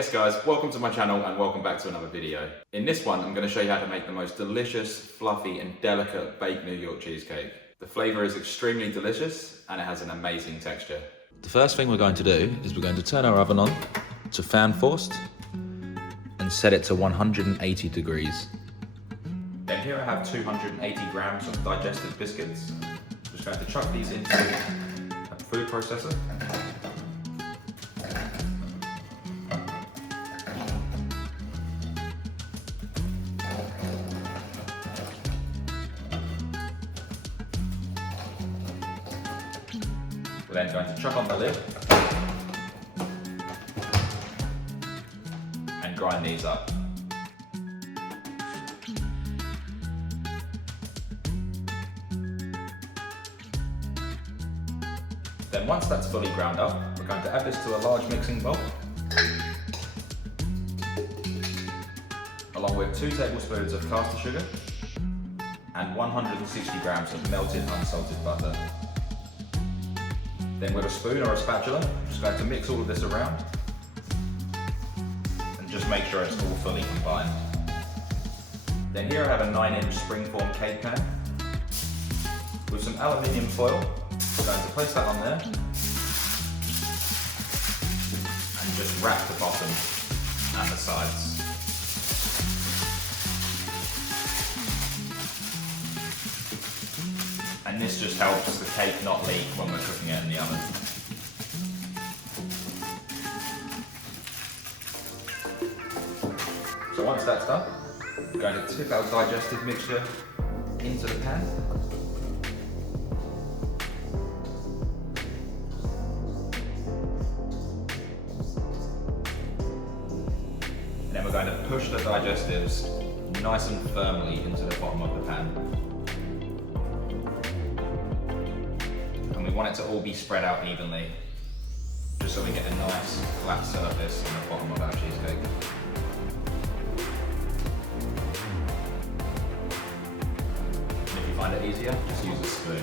Yes guys, welcome to my channel and welcome back to another video. In this one, I'm going to show you how to make the most delicious, fluffy and delicate baked New York cheesecake. The flavour is extremely delicious and it has an amazing texture. The first thing we're going to do is we're going to turn our oven on to fan forced and set it to 180 degrees. Then here I have 280 grams of Digestive Biscuits. I'm just going to chuck these into a food processor. We're then going to chuck on the lid and grind these up. Then once that's fully ground up, we're going to add this to a large mixing bowl, along with 2 tablespoons of caster sugar and 160 grams of melted unsalted butter. Then with a spoon or a spatula, I'm just going to mix all of this around and just make sure it's all fully combined. Then here I have a 9-inch springform cake pan with some aluminium foil. We're going to place that on there and just wrap the bottom and the sides. And this just helps the cake not leak when we're cooking it in the oven. So once that's done, we're going to tip our digestive mixture into the pan. And then we're going to push the digestives nice and firmly into the bottom of the pan. We want it to all be spread out evenly, just so we get a nice flat surface on the bottom of our cheesecake. And if you find it easier, just use a spoon.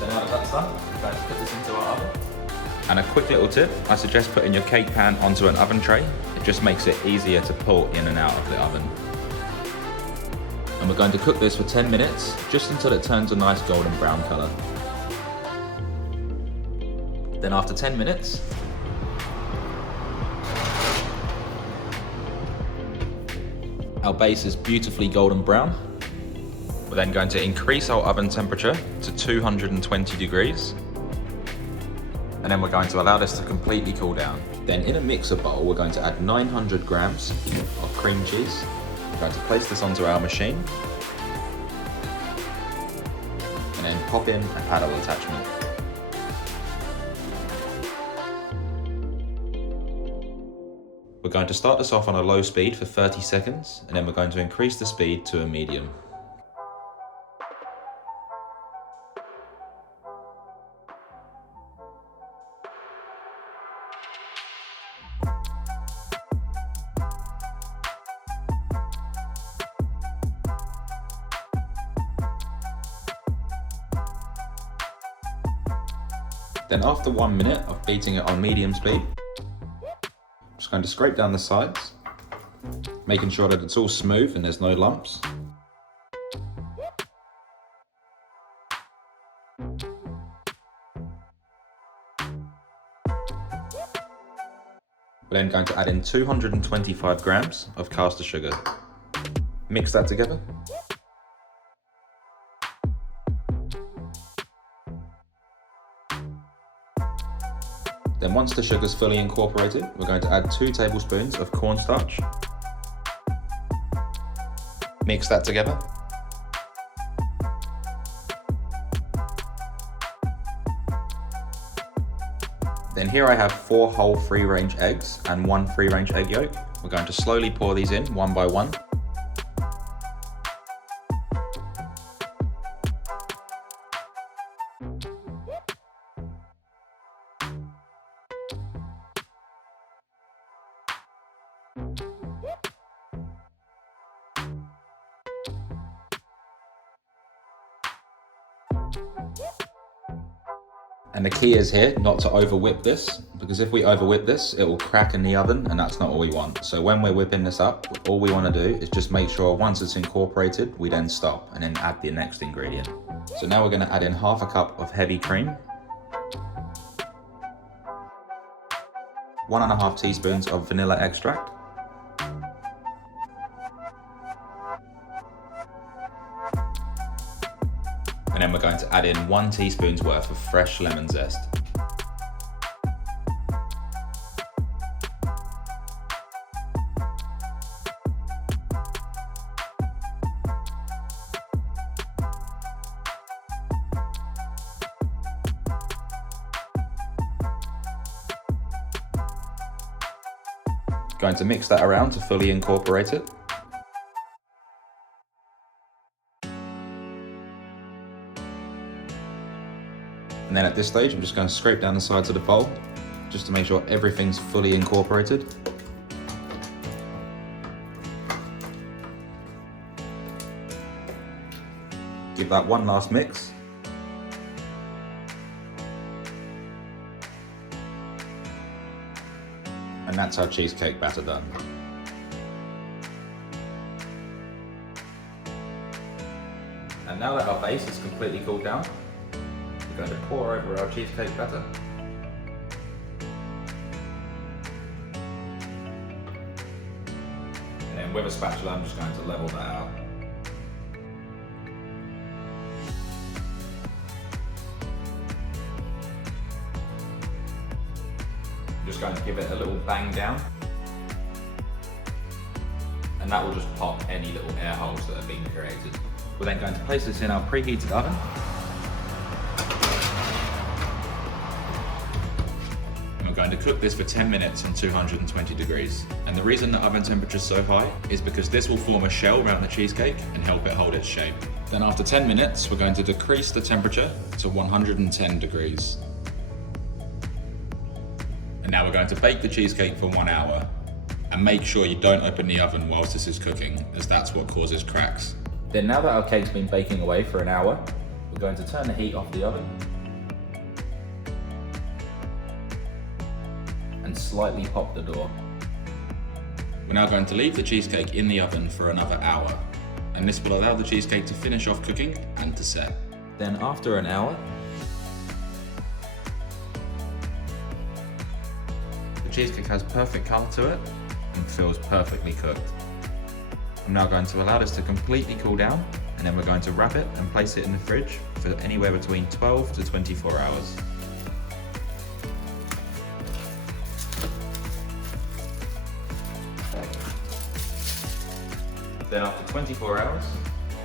So now that that's done, we're going to put this into our oven. And a quick little tip, I suggest putting your cake pan onto an oven tray. It just makes it easier to pull in and out of the oven. And we're going to cook this for 10 minutes, just until it turns a nice golden brown colour. Then after 10 minutes, our base is beautifully golden brown. We're then going to increase our oven temperature to 220 degrees. And then we're going to allow this to completely cool down. Then in a mixer bowl, we're going to add 900 grams of cream cheese. We're going to place this onto our machine. And then pop in a paddle attachment. We're going to start this off on a low speed for 30 seconds, and then we're going to increase the speed to a medium. Then after 1 minute of beating it on medium speed, I'm just going to scrape down the sides, making sure that it's all smooth and there's no lumps. We're then going to add in 225 grams of caster sugar. Mix that together. Then once the sugar's fully incorporated, we're going to add 2 tablespoons of cornstarch. Mix that together. Then here I have 4 whole free-range eggs and 1 free-range egg yolk. We're going to slowly pour these in one by one. And the key is here not to over whip this, because if we over whip this, it will crack in the oven and that's not what we want. So when we're whipping this up, all we want to do is just make sure once it's incorporated, we then stop and then add the next ingredient. So now we're going to add in half a cup of heavy cream, 1.5 teaspoons of vanilla extract, and then we're going to add in 1 teaspoon's worth of fresh lemon zest. Going to mix that around to fully incorporate it. And then at this stage, I'm just going to scrape down the sides of the bowl just to make sure everything's fully incorporated. Give that one last mix. And that's our cheesecake batter done. And now that our base is completely cooled down, we're going to pour over our cheesecake batter. And then with a spatula, I'm just going to level that out. I'm just going to give it a little bang down. And that will just pop any little air holes that have been created. We're then going to place this in our preheated oven. We're going to cook this for 10 minutes on 220 degrees. And the reason the oven temperature is so high is because this will form a shell around the cheesecake and help it hold its shape. Then after 10 minutes, we're going to decrease the temperature to 110 degrees. And now we're going to bake the cheesecake for 1 hour. And make sure you don't open the oven whilst this is cooking, as that's what causes cracks. Then now that our cake's been baking away for 1 hour, we're going to turn the heat off the oven and slightly pop the door. We're now going to leave the cheesecake in the oven for another hour, and this will allow the cheesecake to finish off cooking and to set. Then after 1 hour, the cheesecake has perfect colour to it and feels perfectly cooked. I'm now going to allow this to completely cool down, and then we're going to wrap it and place it in the fridge for anywhere between 12 to 24 hours. Then after 24 hours,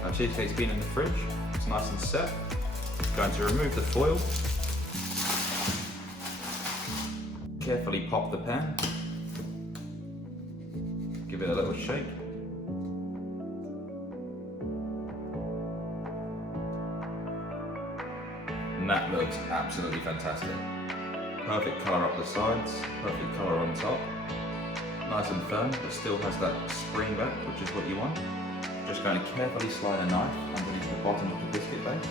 our cheesecake's been in the fridge, it's nice and set. I'm going to remove the foil, carefully pop the pan, give it a little shake. And that looks absolutely fantastic. Perfect colour up the sides, perfect colour on top. Nice and firm, but still has that spring back, which is what you want. Just going to carefully slide a knife underneath the bottom of the biscuit base.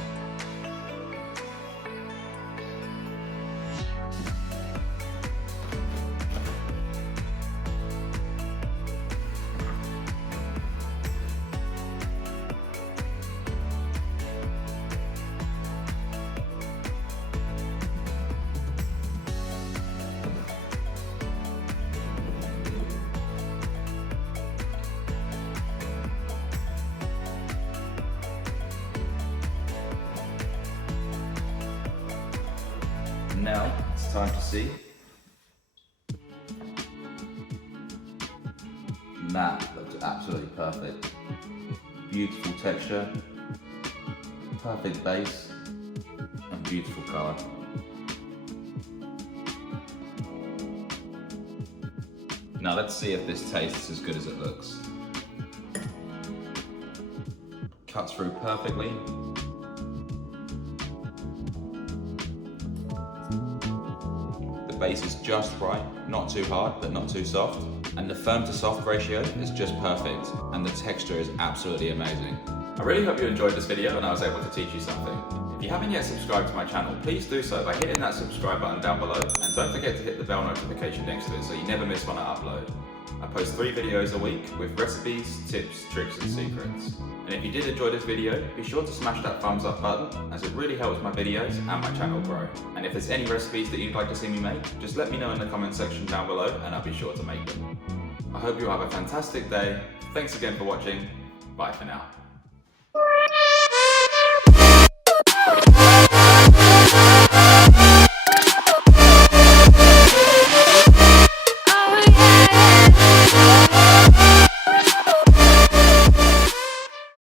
Now it's time to see. That looks absolutely perfect. Beautiful texture, perfect base, and beautiful colour. Now let's see if this tastes as good as it looks. Cuts through perfectly. The base is just right, not too hard, but not too soft. And the firm to soft ratio is just perfect. And the texture is absolutely amazing. I really hope you enjoyed this video and I was able to teach you something. If you haven't yet subscribed to my channel, please do so by hitting that subscribe button down below, and don't forget to hit the bell notification next to it so you never miss when I upload. I post 3 videos a week with recipes, tips, tricks and secrets. And if you did enjoy this video, be sure to smash that thumbs up button, as it really helps my videos and my channel grow. And if there's any recipes that you'd like to see me make, just let me know in the comment section down below and I'll be sure to make them. I hope you have a fantastic day. Thanks again for watching. Bye for now.